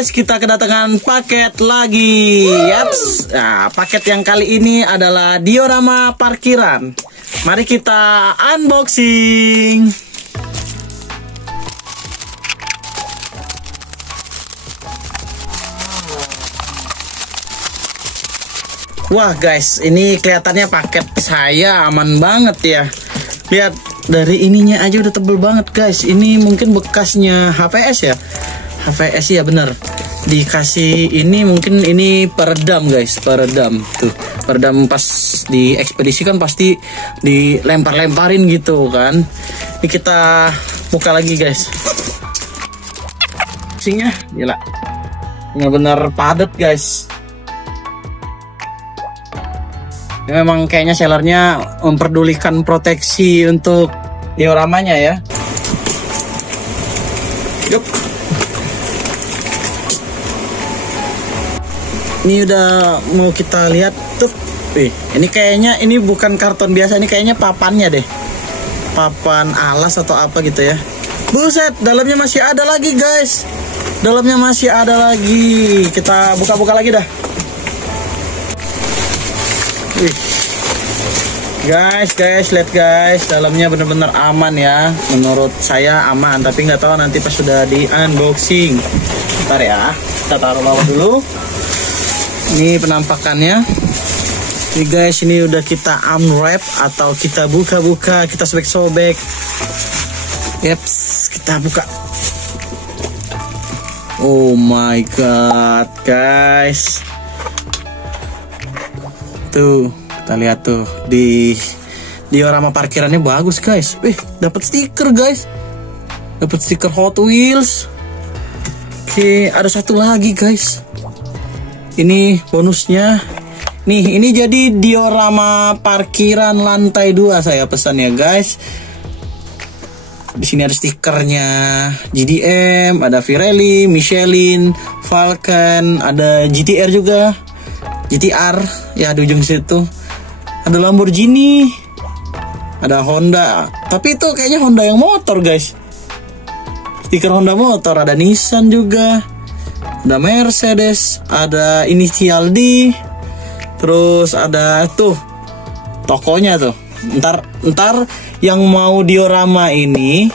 guys, kita kedatangan paket lagi. Yaps. Nah, paket yang kali ini adalah diorama parkiran. Mari kita unboxing. Wah guys, ini kelihatannya paket saya aman banget ya. Lihat, dari ininya aja udah tebel banget guys. Ini mungkin bekasnya HVS ya. HVS ya bener. Dikasih ini mungkin ini peredam guys, peredam tuh. Peredam pas di ekspedisi kan pasti dilempar-lemparin gitu kan. Ini kita buka lagi guys. Singnya gila. Bener-bener padat guys. Memang kayaknya sellernya memperdulikan proteksi untuk dioramanya ya. Yup. Ini udah mau kita lihat tuh. Ini kayaknya ini bukan karton biasa, ini kayaknya papannya deh. Papan alas atau apa gitu ya. Buset, dalamnya masih ada lagi guys. Dalamnya masih ada lagi. Kita buka-buka lagi dah. Guys, lihat guys, dalamnya bener-bener aman ya. Menurut saya aman, tapi nggak tahu nanti pas sudah di unboxing. Bentar ya, kita taruh bawah dulu. Ini penampakannya. Ini guys, ini udah kita unwrap atau kita buka-buka, kita sobek-sobek. Yeps, kita buka. Oh my god, guys. Tuh, kita lihat tuh di diorama parkirannya bagus guys. Dapat stiker guys. Dapat stiker Hot Wheels. Oke, ada satu lagi guys. Ini bonusnya. Nih, ini jadi diorama parkiran lantai 2 saya pesan ya guys. Di sini ada stikernya GDM, ada Pirelli, Michelin, Falcon, ada GTR juga. GTR ya di ujung situ. Ada Lamborghini, ada Honda. Tapi itu kayaknya Honda yang motor guys. Stiker Honda motor. Ada Nissan juga, ada Mercedes, ada inisial D. Terus ada tuh tokonya tuh. Ntar yang mau diorama ini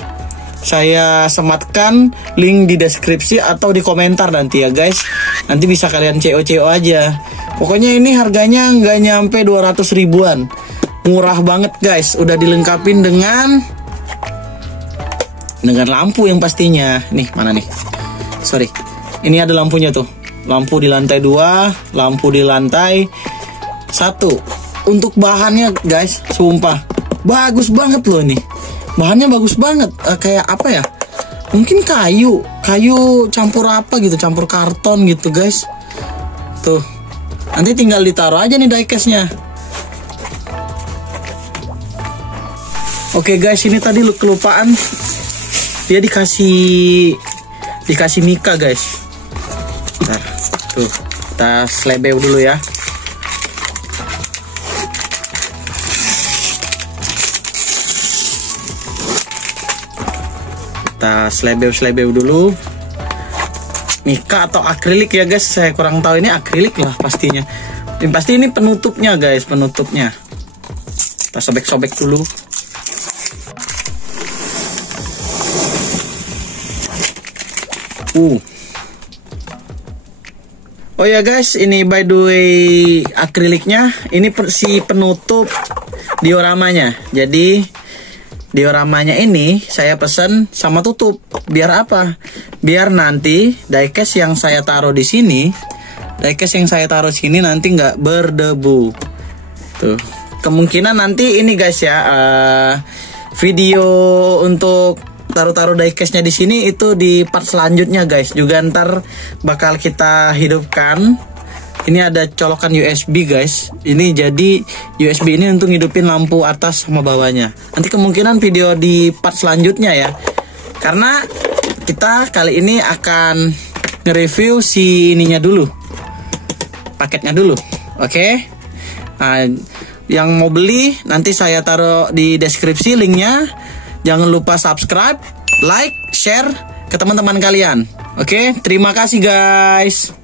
saya sematkan link di deskripsi atau di komentar nanti ya guys. Nanti bisa kalian CO aja. Pokoknya ini harganya nggak nyampe 200 ribuan. Murah banget guys. Udah dilengkapin dengan lampu yang pastinya. Nih, mana nih? Sorry. Ini ada lampunya tuh. Lampu di lantai 2, lampu di lantai 1. Untuk bahannya guys, sumpah bagus banget loh ini. Bahannya bagus banget. Kayak apa ya? Mungkin kayu campur apa gitu, campur karton gitu guys. Tuh. Nanti tinggal ditaruh aja nih diecastnya. Oke guys, ini tadi kelupaan. Dia dikasih mika guys. Nah, tuh kita selebeu dulu ya. Kita selebeu dulu. Mika atau akrilik ya guys, saya kurang tahu. Ini akrilik lah pastinya. Yang pasti ini penutupnya guys, penutupnya. Kita sobek-sobek dulu. Oh ya guys, ini by the way akriliknya. Ini si penutup dioramanya. Jadi dioramanya ini saya pesen sama tutup. Biar apa? Biar nanti diecast yang saya taruh di sini, nanti nggak berdebu. Tuh. Kemungkinan nanti ini guys ya, video untuk taruh diecastnya di sini itu di part selanjutnya guys. Juga ntar bakal kita hidupkan. Ini ada colokan USB guys. Ini jadi USB ini untuk hidupin lampu atas sama bawahnya. Nanti kemungkinan video di part selanjutnya ya. Karena kita kali ini akan nge-review si ininya dulu. Paketnya dulu. Oke. Nah, yang mau beli nanti saya taruh di deskripsi linknya. Jangan lupa subscribe, like, share ke teman-teman kalian. Oke, terima kasih guys.